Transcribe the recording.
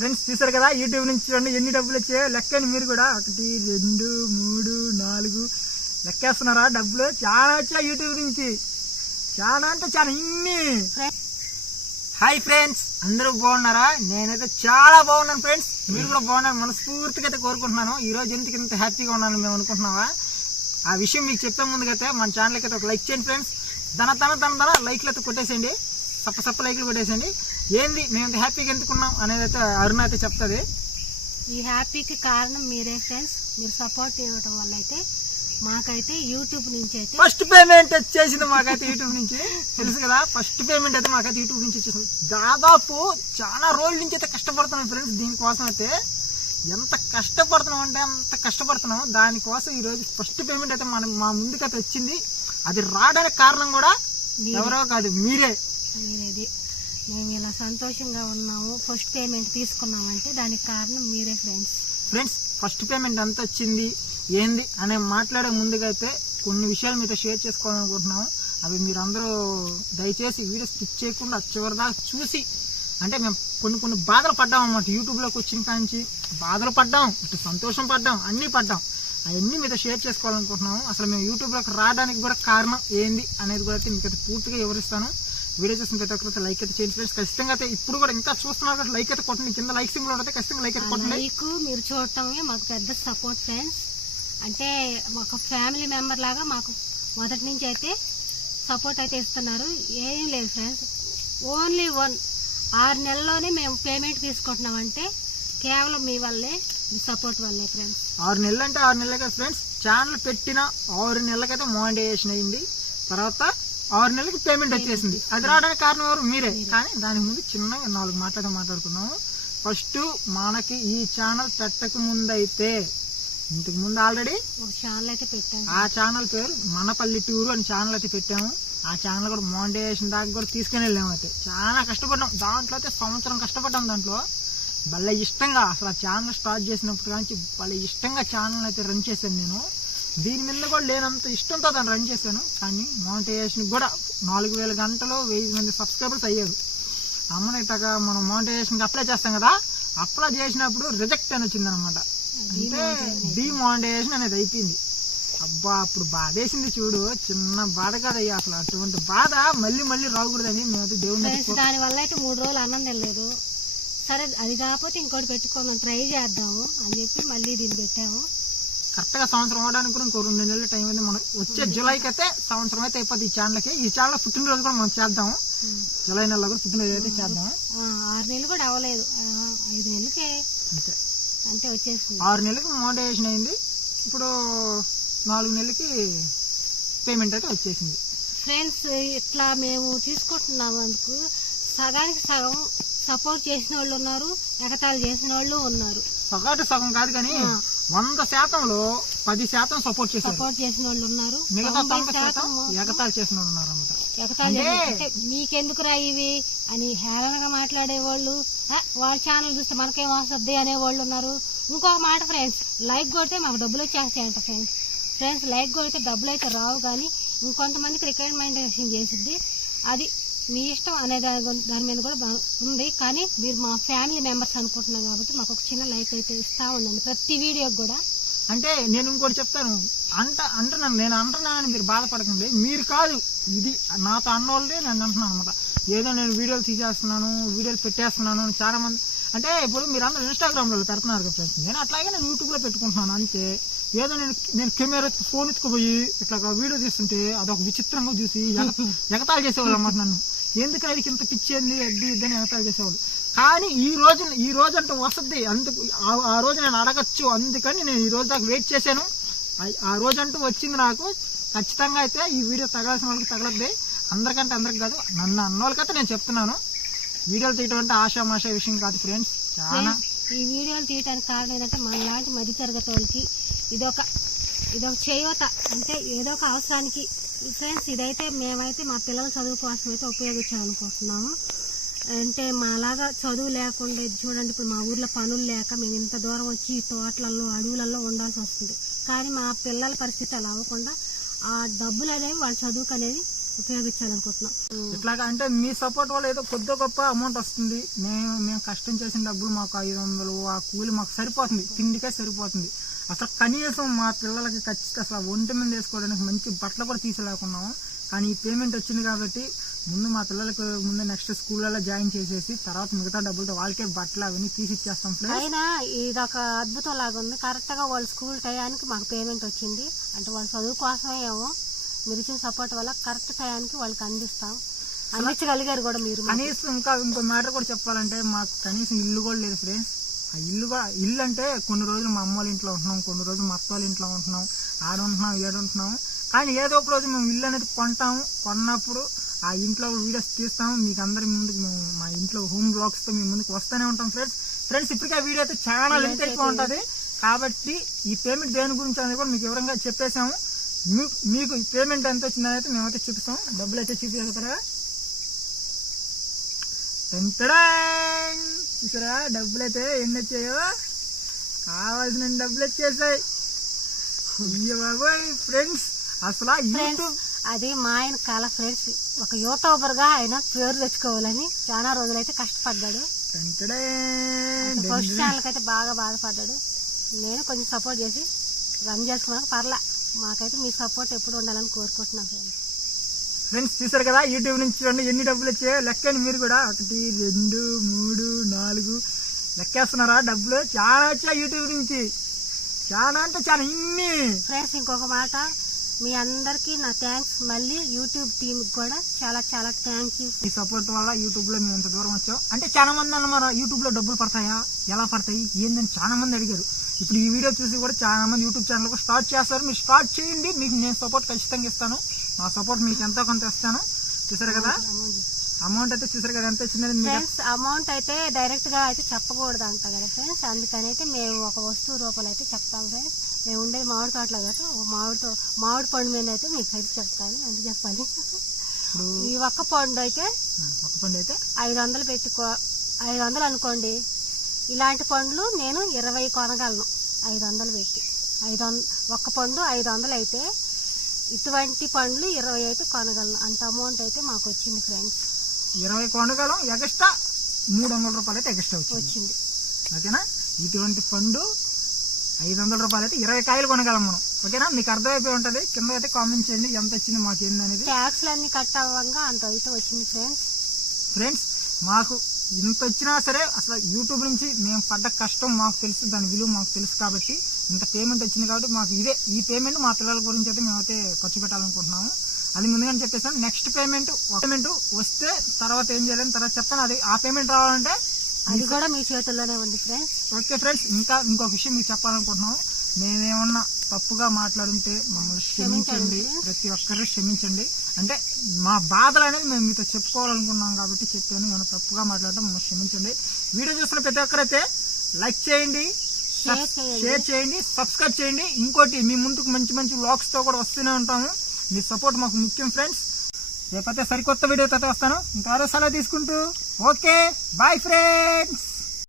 Friends చూసారు కదా YouTube నుంచి చూడండి ఎన్ని డబ్బులు వచ్చాయో లెక్కని మీరు కూడా 1 2 3 4 లెక్కేస్తున్నారా డబ్బులు చాలా వచ్చాయి యూట్యూబ్ నుంచి చాలా అంటే చాలా ఇన్ని. హాయ్ ఫ్రెండ్స్, అందరూ బాగున్నారా? నేనైతే చాలా బాగున్నాను ఫ్రెండ్స్, మీరు కూడా బాగున్నారు మనస్ఫూర్తిగా అయితే కోరుకుంటున్నాను. ఈ రోజు ఎందుకు ఇంత హ్యాపీగా ఉన్నాను మేము అనుకుంటున్నావా? ఆ విషయం మీకు చెప్పే ముందుకైతే మన ఛానల్కి అయితే ఒక లైక్ చేయండి ఫ్రెండ్స్. తన లైక్లు అయితే కొట్టేసేయండి, సప్ప లైక్లు కొట్టేసేయండి. ఏంది మేము ఇంత హ్యాపీగా ఎందుకున్నాం అనేది అయితే అరుణ అయితే చెప్తుంది. ఈ హ్యాపీకి కారణం మీరే ఫ్రెండ్స్. మీరు సపోర్ట్ ఇవ్వడం వల్ల అయితే మాకైతే యూట్యూబ్ నుంచి అయితే ఫస్ట్ పేమెంట్ వచ్చేసింది మాకైతే యూట్యూబ్ నుంచి. తెలుసు కదా, ఫస్ట్ పేమెంట్ అయితే మాకైతే యూట్యూబ్ నుంచి వచ్చేసింది. దాదాపు చాలా రోజుల నుంచి అయితే కష్టపడుతున్నాం ఫ్రెండ్స్. దీనికోసం అయితే ఎంత కష్టపడుతున్నాం అంటే అంత కష్టపడుతున్నాం. దానికోసం ఈ రోజు ఫస్ట్ పేమెంట్ అయితే మా ముందుకైతే వచ్చింది. అది రావడానికి కారణం కూడా ఎవరో కాదు, మీరేది. మేము ఇలా సంతోషంగా ఉన్నాము, ఫస్ట్ పేమెంట్ తీసుకున్నామంటే దానికి కారణం మీరే ఫ్రెండ్స్. ఫస్ట్ పేమెంట్ ఎంత వచ్చింది ఏంది అనే మాట్లాడే ముందుగా అయితే కొన్ని విషయాలు మీతో షేర్ చేసుకోవాలనుకుంటున్నాము. అవి మీరందరూ దయచేసి వీడియో స్కిప్ చేయకుండా చివరిదాకా చూసి, అంటే మేము కొన్ని బాధలు పడ్డాం అన్నమాట. యూట్యూబ్లోకి వచ్చిన కాంచి బాధలు పడ్డాం, ఇటు సంతోషం పడ్డాం, అన్నీ పడ్డాం. అవన్నీ మీతో షేర్ చేసుకోవాలనుకుంటున్నాము. అసలు మేము యూట్యూబ్లోకి రావడానికి కూడా కారణం ఏంది అనేది కూడా అయితే మీకైతే పూర్తిగా వివరిస్తాను. వీడియో చూసిన ప్రతి ఒక్కరైతే లైక్ అయితే చేయండి ఫ్రెండ్స్. ఖచ్చితంగా అయితే ఇప్పుడు కూడా ఇంకా చూస్తున్నారు కదా, లైక్ అయితే కొట్టండి. కింద లైక్ సింబల్ ఉంటుంది, ఖచ్చితంగా లైక్ అయితే కొట్టండి. లైక్ మీరు చూడటమే మాకు పెద్ద సపోర్ట్ ఫ్రెండ్స్. అంటే ఒక ఫ్యామిలీ మెంబర్ లాగా మాకు మొదటి నుంచి అయితే సపోర్ట్ అయితే ఇస్తున్నారు. ఏం లేదు ఫ్రెండ్స్, ఓన్లీ 6 నెలల్లోనే మేము పేమెంట్ తీసుకుంటున్నామంటే కేవలం మీ వల్లే, మీ సపోర్ట్ వల్లే ఫ్రెండ్స్. 6 నెలలు అంటే 6 నెలలకే ఫ్రెండ్స్. ఛానల్ పెట్టిన 6 నెలలకైతే మానిటైజేషన్ అయింది. తర్వాత 6 నెలలకి పేమెంట్ వచ్చేసింది. అది రావడానికి కారణం ఎవరు? మీరే. కానీ దానికి ముందు చిన్నగా 4 మాట్లాడుకున్నాము. ఫస్ట్ మనకి ఈ ఛానల్ పెట్టక ముందు అయితే ఇంతకు ముందు ఆల్రెడీ ఒక ఛానల్ అయితే పెట్టాము. ఆ ఛానల్ పేరు మన పల్లెటూరు అని ఛానల్ అయితే పెట్టాము. ఆ ఛానల్ కూడా మానిటైజేషన్ దాకా కూడా తీసుకుని వెళ్ళాము. అయితే చాలా కష్టపడ్డాం. దాంట్లో అయితే సంవత్సరం కష్టపడ్డాం. దాంట్లో భలే ఇష్టంగా అసలు ఆ ఛానల్ స్టార్ట్ చేసినప్పుడు కానీ భలే ఇష్టంగా ఛానల్ అయితే రన్ చేశాను నేను. దీని మీద కూడా లేనంత ఇష్టంతో దాన్ని రన్ చేశాను. కానీ మానిటైజేషన్ కూడా 4000 గంటలు 1000 మంది సబ్స్క్రైబర్స్ అయ్యారు. అమ్మనట్టగా మనం మానిటైజేషన్కి అప్లై చేస్తాం కదా, అప్లై చేసినప్పుడు రిజెక్ట్ అని వచ్చింది అనమాట. అంటే డిమానిటైజేషన్ అనేది అయిపోయింది. అబ్బా, అప్పుడు బాధేసింది చూడు. చిన్న బాధ కాదయ్యా అసలు. అటువంటి బాధ మళ్ళీ రాకూడదని మేమైతే దేవుని దాని వల్ల అయితే 3 రోజులు అన్నం తెలియదు. సరే అది కాకపోతే ఇంకోటి పెట్టుకుందాం, ట్రై చేద్దాము అని చెప్పి మళ్ళీ దీన్ని పెట్టాము. కరెక్ట్గా సంవత్సరం అవడానికి కూడా ఇంకో 2 నెలల టైం అయితే మనం వచ్చే జూలైకి అయితే సంవత్సరం అయితే అయిపోద్ది ఈ ఛానల్కి. ఈ ఛానల్ పుట్టినరోజు కూడా మనం చేద్దాము. జూలై నెలలో కూడా పుట్టినరోజు అయితే చేద్దాము. 6 నెలలు కూడా అవ్వలేదు, 5 నెలలకే అంటే వచ్చేసింది. 6 నెలలకి మోటివేషన్ అయింది. ఇప్పుడు 4 నెలలకి పేమెంట్ అయితే వచ్చేసింది. ఫ్రెండ్స్, ఇట్లా మేము తీసుకుంటున్నాం అందుకు సగానికి సగం సపోర్ట్ చేసిన వాళ్ళు ఉన్నారు, ఎగతాళి చేసిన వాళ్ళు ఉన్నారు. సగం కాదు కానీ 100%లో 10% సపోర్ట్ చేసిన వాళ్ళు ఉన్నారు. మిగతా 90% ఎగతాళి చేసిన వాళ్ళు ఉన్నారు అన్నమాట. ఎగతాళి అంటే మీకెందుకురా ఇవి అని హేళనగా మాట్లాడే వాళ్ళు, వాళ్ళ ఛానల్ చూస్తే మనకేం వస్తుంది అనేవాళ్ళు ఉన్నారు. ఇంకొక మాట ఫ్రెండ్స్, లైక్ కొడితే మాకు డబ్బులు వచ్చేస్తాయంట ఫ్రెండ్స్. లైక్ కొడితే డబ్బులు అయితే రావు, కానీ ఇంకొంతమందికి రికమెండేషన్ చేసిద్ది. అది మీ ఇష్టం అనే దాని మీద కూడా ఉంది. కానీ మీరు మా ఫ్యామిలీ మెంబర్స్ అనుకుంటున్నాం కాబట్టి మాకు ఒక చిన్న లైక్ అయితే ఇస్తా ఉండండి ప్రతి వీడియోకి కూడా. అంటే నేను ఇంకోటి చెప్తాను, అంటున్నాను, నేను అంటున్నానని మీరు బాధపడకండి. మీరు కాదు, ఇది నాతో అన్నోళ్ళే నేను అంటున్నాను అనమాట. ఏదో నేను వీడియోలు తీసేస్తున్నాను, వీడియోలు పెట్టేస్తున్నాను చాలా మంది. అంటే ఇప్పుడు మీరు అందరూ ఇన్స్టాగ్రామ్లో పెడుతున్నారు కదా ఫ్రెండ్స్, నేను అట్లాగే నేను యూట్యూబ్లో పెట్టుకుంటున్నాను అంతే. ఏదో నేను కెమెరా ఫోన్ ఎత్తుకుపోయి ఇట్లా వీడియో తీస్తుంటే అదొక విచిత్రంగా చూసి ఎగతాళి చేసేవాళ్ళు అన్నమాట. నన్ను ఎందుకు అది ఇంత పిచ్చేంది అది ఇద్దని ఎగతాళి చేసేవాళ్ళు. కానీ ఈ రోజు అంటే వస్తుంది, అందుకు ఆ రోజు నేను అడగచ్చు. అందుకని నేను ఈ రోజు దాకా వెయిట్ చేశాను. ఆ రోజు అంటూ వచ్చింది నాకు. ఖచ్చితంగా అయితే ఈ వీడియో తగలాల్సిన వాళ్ళకి తగలద్ది. అందరికి కాదు, నన్ను అన్న వాళ్ళకైతే నేను చెప్తున్నాను. వీడియోలు తీయటం అంటే ఆషామాషా విషయం కాదు ఫ్రెండ్స్. చాలా ఈ వీడియోలు తీయడానికి కారణం ఏంటంటే మనలాంటి మధ్య తరగతి వాళ్ళకి ఇదొక చేయూత. అంటే ఏదో ఒక అవసరానికి ఫ్రెండ్స్ ఇదైతే మేమైతే మా పిల్లల చదువు కోసం అయితే ఉపయోగించాలనుకుంటున్నాము. అంటే మాలాగా చదువు లేకుండా చూడండి, ఇప్పుడు మా ఊర్లో పనులు లేక మేము ఇంత దూరం వచ్చి తోటలలో అడవులలో ఉండాల్సి వస్తుంది. కానీ మా పిల్లల పరిస్థితి అలా అవ్వకుండా ఆ డబ్బులు అనేవి వాళ్ళ చదువుకు అనేది ఉపయోగించాలనుకుంటున్నాం. ఇట్లాగా అంటే మీ సపోర్ట్ వల్ల ఏదో కొద్ది గొప్ప అమౌంట్ వస్తుంది. మేము కష్టం చేసిన డబ్బులు మాకు 500 ఆ కూలి మాకు సరిపోతుంది, తిండికే సరిపోతుంది. అసలు కనీసం మా పిల్లలకి ఖచ్చితంగా అసలు ఒంటి మీద వేసుకోవడానికి మంచి బట్టలు కూడా తీసేలేకున్నాము. కానీ ఈ పేమెంట్ వచ్చింది కాబట్టి ముందు మా పిల్లలకు ముందు నెక్స్ట్ స్కూల్లో జాయిన్ చేసేసి తర్వాత మిగతా డబ్బులతో వాళ్ళకే బట్టలు అవన్నీ తీసి ఇచ్చేస్తాం. అయినా ఇదొక అద్భుతం లాగా ఉంది. కరెక్ట్ గా వాళ్ళ స్కూల్ టయానికి మాకు పేమెంట్ వచ్చింది. అంటే వాళ్ళ చదువు కోసమే ఏమో మీరు ఇచ్చిన సపోర్ట్ వల్ల కరెక్ట్ టయానికి వాళ్ళకి అందించగలిగారు కూడా మీరు. కనీసం ఇంకో మ్యాటర్ కూడా చెప్పాలంటే మాకు కనీసం ఇల్లు కూడా లేదు ఫ్రెండ్స్. ఆ ఇల్లు అంటే కొన్ని రోజులు మా అమ్మ వాళ్ళ ఇంట్లో ఉంటున్నాం, కొన్ని రోజులు మా అత్త వాళ్ళ ఇంట్లో ఉంటున్నాం, ఆడుంటున్నాం ఏడుంటున్నాం. కానీ ఏదో ఒక రోజు మేము ఇల్లు అనేది కొన్నప్పుడు ఆ ఇంట్లో వీడియోస్ తీస్తాము, మీకు అందరి ముందుకు మేము మా ఇంట్లో హోమ్ బ్లాగ్స్ తో మీ ముందుకు వస్తూనే ఉంటాం ఫ్రెండ్స్. ఇప్పటికే ఆ వీడియో అయితే చాలా లెంత్ ఎక్కువ ఉంటుంది కాబట్టి ఈ పేమెంట్ దేని గురించి అనేది కూడా మీకు వివరంగా చెప్పేసాము. మీకు ఈ పేమెంట్ ఎంత వచ్చిందని అయితే మేమైతే చూపిస్తాం. డబ్బులు అయితే చూపిస్తారా చూసారా, డబ్బులు అయితే ఎన్ని వచ్చాయో, కావాల్సిన డబ్బులు వచ్చేసాయి. బాబోయ్ ఫ్రెండ్స్, అసలు యూట్యూబ్ అది మా ఆయన కళ ఫ్రెండ్స్. ఒక యూట్యూబర్ గా ఆయన పేరు తెచ్చుకోవాలని చాలా రోజులైతే కష్టపడ్డాడు. ఫస్ట్ ఛానల్ అయితే బాగా బాధపడ్డాడు. నేను కొంచెం సపోర్ట్ చేసి రన్ చేసుకున్నాక పర్లా. మాకైతే మీ సపోర్ట్ ఎప్పుడు ఉండాలని కోరుకుంటున్నాను ఫ్రెండ్స్. చూసారు కదా యూట్యూబ్ నుంచి చూడండి ఎన్ని డబ్బులు వచ్చాయో లెక్కండి మీరు కూడా. 1 2 3 4 లెక్కేస్తున్నారా? డబ్బులు చాలా వచ్చాయి యూట్యూబ్ నుంచి, చాలా అంటే చాలా ఇన్ని ఫ్రెండ్స్. ఇంకొక మాట, మీ అందరికి నా థ్యాంక్స్. మళ్ళీ యూట్యూబ్ టీమ్ కూడా చాలా చాలా థ్యాంక్ యూ. ఈ సపోర్ట్ వల్ల యూట్యూబ్ లో మేము ఇంత దూరం వచ్చాం. అంటే చాలా మంది అన్నమాట యూట్యూబ్ లో డబ్బులు పడతాయా, ఎలా పడతాయి ఏందని చాలా మంది అడిగారు. ఇప్పుడు ఈ వీడియో చూసి కూడా చాలా మంది యూట్యూబ్ ఛానల్ కూడా స్టార్ట్ చేస్తారు. మీరు స్టార్ట్ చేయండి, మీకు నేను సపోర్ట్ ఖచ్చితంగా ఇస్తాను. నా సపోర్ట్ మీకు ఎంతో కొంత ఇస్తాను. చూసారు కదా అమౌంట్ అయితే, చూసారు కదా ఎంత వచ్చిందని. ఫ్రెండ్స్ అమౌంట్ అయితే డైరెక్ట్ గా అయితే చెప్పకూడదు అంట కదా ఫ్రెండ్స్. అందుకని అయితే మేము ఒక వస్తువు రూపాయలు అయితే చెప్తాం ఫ్రెండ్స్. మేము ఉండేది మామిడి తోటలో కదా, మామిడి పండు మీద అయితే మీకు అయితే చెప్తాను. ఎందుకు చెప్పాలి, ఈ ఒక్క పండు అయితే 500 పెట్టుకో, 500 అనుకోండి. ఇలాంటి పండ్లు నేను 20 కొనగలను 500 పెట్టి. ఒక్క పండు 500 అయితే ఇటువంటి పండ్లు 20 అయితే కొనగలను. అంత అమౌంట్ అయితే మాకు వచ్చింది ఫ్రెండ్స్. 20 కొనగలం, ఎక్స్ట్రా 300 రూపాయలు అయితే ఎక్స్ట్రా వచ్చింది. ఓకేనా? ఇటువంటి పండు 500 రూపాయలు అయితే 20 కాయలు కొనగలం మనం. ఓకేనా? మీకు అర్థమైపోయి ఉంటది. కింద అయితే కామెంట్ చేయండి ఎంత వచ్చింది మాకు ఏంది అనేది. ట్యాక్స్ అన్ని కట్ అవ్వంగా అంత అయితే వచ్చింది ఫ్రెండ్స్. మాకు ఇంత వచ్చినా సరే అసలు యూట్యూబ్ నుంచి మేము పడ్డ కష్టం మాకు తెలుసు, దాని విలువ మాకు తెలుసు కాబట్టి ఇంత పేమెంట్ వచ్చింది కాబట్టి మాకు ఈ పేమెంట్ మా పిల్లల గురించి అయితే మేమైతే ఖర్చు పెట్టాలనుకుంటున్నాము. అది ముందుగానే చెప్పేసాను. నెక్స్ట్ పేమెంట్ వస్తే తర్వాత ఏం చేయాలని తర్వాత చెప్తాను. అది ఆ పేమెంట్ రావాలంటే అది కూడా మీ చేతుల్లోనే ఉంది ఫ్రెండ్స్. ఓకే ఫ్రెండ్స్, ఇంకొక విషయం మీకు చెప్పాలనుకుంటున్నాము. మేమేమన్నా తప్పుగా మాట్లాడుంటే మమ్మల్ని క్షమించండి, ప్రతి ఒక్కరు క్షమించండి. అంటే మా బాధలు అనేది మేము మీతో చెప్పుకోవాలనుకున్నాం కాబట్టి చెప్పాను. ఏమైనా తప్పుగా మాట్లాడటం మమ్మల్ని క్షమించండి. వీడియో చూస్తున్న ప్రతి ఒక్కరైతే లైక్ చేయండి, షేర్ చేయండి, సబ్స్క్రైబ్ చేయండి. ఇంకోటి, మీ ముందుకు మంచి మంచి వ్లాగ్స్ తో కూడా వస్తూనే ఉంటాము. మీ సపోర్ట్ మాకు ముఖ్యం ఫ్రెండ్స్. రేపైతే సరికొత్త వీడియోతో వస్తాను. ఇంకా సెలవు తీసుకుంటూ ఓకే బాయ్ ఫ్రెండ్స్.